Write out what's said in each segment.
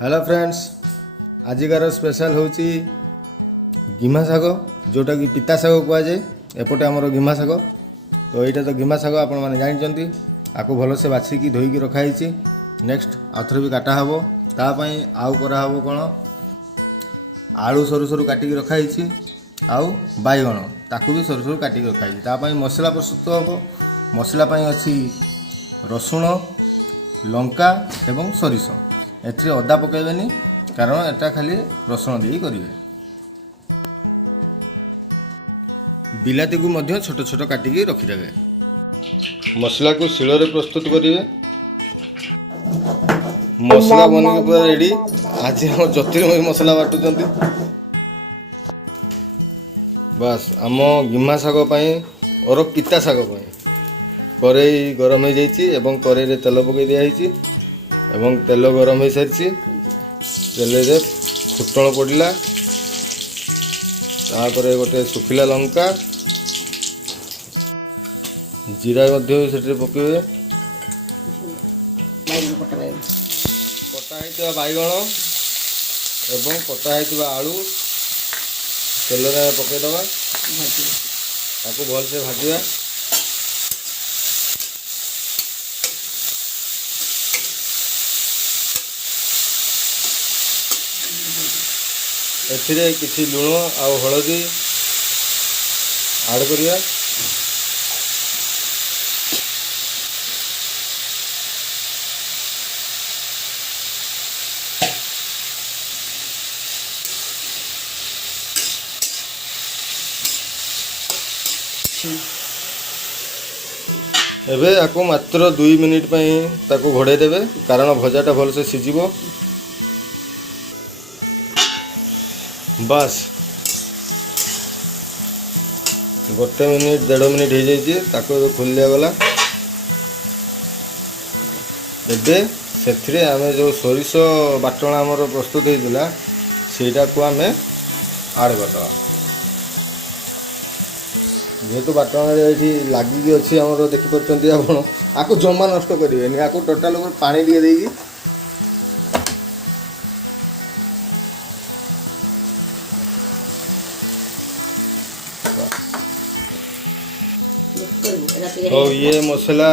Hello friends, आजिकार special हूँ गिमा शाग, जोटा कि पिता शाग कहुए। एपटे आमर गिमा शाग, तो यहाँ तो गिमा शाग आपण मैंने जानते आपको भलसे बाछिकी धोईकी रखाई। नेक्स्ट आउ थे भी काटा हे तापाई आउ कराव कौन आलू सरू सरू काटिकी रखाई, आउ बैगण ताकू भी सरू सरू काटिकी रखाई। तापाई मसला प्रस्तुत हम। मसला अच्छी रसुण, लंका एवं सरिष। एथिरे अदा पकेबेनी कारण एटा खाली रसुण देई करिवे। बिलाती को मध्य छोट छोट काटिकी रखिदेवे। मसला को शिଳରେ प्रस्तुत करिवे। मसला बनिक पूरा रेडी। आज हम ज्योतिर्मयी मसला बाटुचंती। बस आम गिमा शाग और पिता शाग कड़ई गरम हो जाइए एवं कड़ई तेल पकई दिखाई एवं तेल गरम हो सारी तेल फुटण पड़ा तापर गोटे सुखिला लंका जीरा से पकेबे। कटा होता बैगण एवं कटा होता आलू तेल में पकईदबा ताको भलसे भाजवा। एथिरे किसी लुण आउ हलदी ऐड करिया। एबे आको मात्र 2 मिनिट ताको घोड़े देवे कारण भजाटा भलसे सिझिबो। बस 1 मिनिट 1.5 मिनिट हो जाइए खोल दिया गला। एबे सेथिरे आमे जो सरिष बाटण आमर प्रस्तुत होइतिला सेटा को आमे ऐड करदवा। जेहेतु बाटण ये लगिकी अच्छी आमर देखिपारे आपण आपको जमा नष्ट करेंगे। आपको टोटाल पानी टे देगी तो ये मसला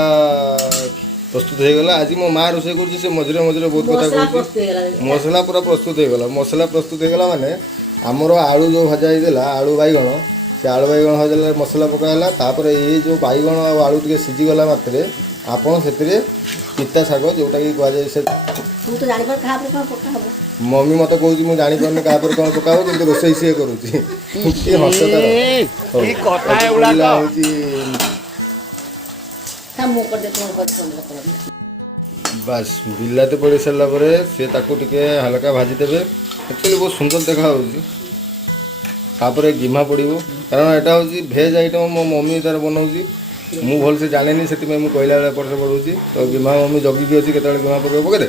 प्रस्तुत हो गला। आज मो माँ रोसे कर मझे मझे बहुत कथा कहूँ। मसला पूरा प्रस्तुत हो गला। मसला प्रस्तुत हो गला माने आमर आलू जो भजा होता आलू बैगण से आलू बैगण भजा मसला पकाला। तापर ये जो बैगण और आलू टे सीझीगला मात्रे आपड़ से पिता शाग जोटा कि कहुए से मम्मी मत कहूँ मुझे जापारे क्या कौन पकाब कि रोसे सी करुँची बस बिलाती पड़ सारापर सी टे हल्का भाजीदेवे। एक्चुअली बहुत सुंदर देखा तापर गिमा पड़ो कारण यहाँ हूँ भेज आइटम मो मम्मी तार बनाऊँगी मु भल से जाने से कहला बेले पड़े पड़ूँ। तो गिमा मम्मी जगिकी अच्छी के गिमा पकड़े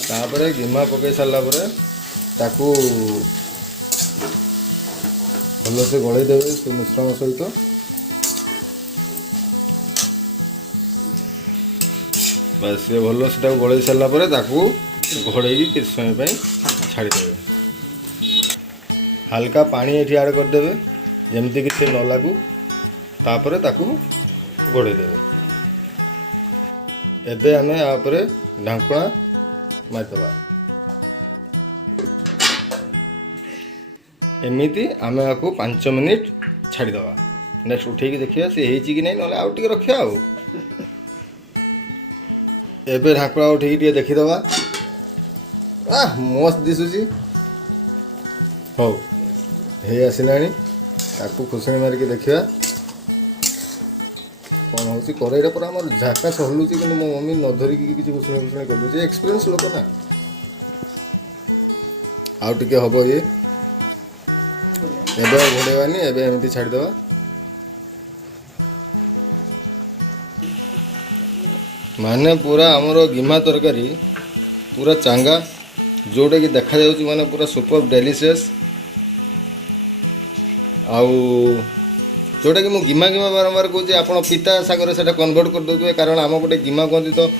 तापर गिमा पकई सारापर ताकू भल से गलई देवे से मिश्रण सहित। बस ये भल से गलई सारापर ताकू घोड़े किसी समय छाड़ीदे। हल्का पानी ये ऐड करदे जमती कि न लगू तापर ताकू घोड़े देवे। एबे आमे आपरे ढांकणा मारिदबा। एमती आमे आपको 5 मिनिट छाड़ीदबा। नेक्स्ट उठे देखिए सी होती कि नहीं ना आउ टे रखा आउ। एबे ढांकणा उठे देखीदबा। मस्त दिशुची हो हे आसला ताकू खुसणी मारिक देखा कौन हो कड़ईटा पूरा आम झाका हलुची कि मो मम्मी न धरिकी किसी खुसणी खुसणी कर दूसरी एक्सपीरियंस लोक ना आउ टे हम ये एवं घोड़ेबानी एवं एमती छाड़ीदबा। माने पूरा आमर गिमा तरकारी पूरा चांगा जोटा कि देखा जाउची माने पूरा सुपर डेलीशियस आउ जोटा कि मुझे गिमा गिमा बारंबार कहूँ आप पिता सागर से कन्वर्ट कर दे कारण आम गोटे गिमा कहते तो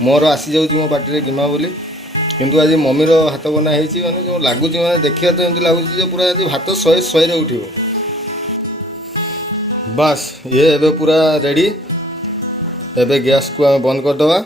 मोर आसी जाऊँगी मो पार्टी गिमा बोली किंतु आज मम्मीर हाथ बना है जो लगुच मैंने देखा तो एमती लगुच पूरा आज भात 100 उठिब बास ये एबे पूरा रेडी एबे गैस को आम बंद करदे।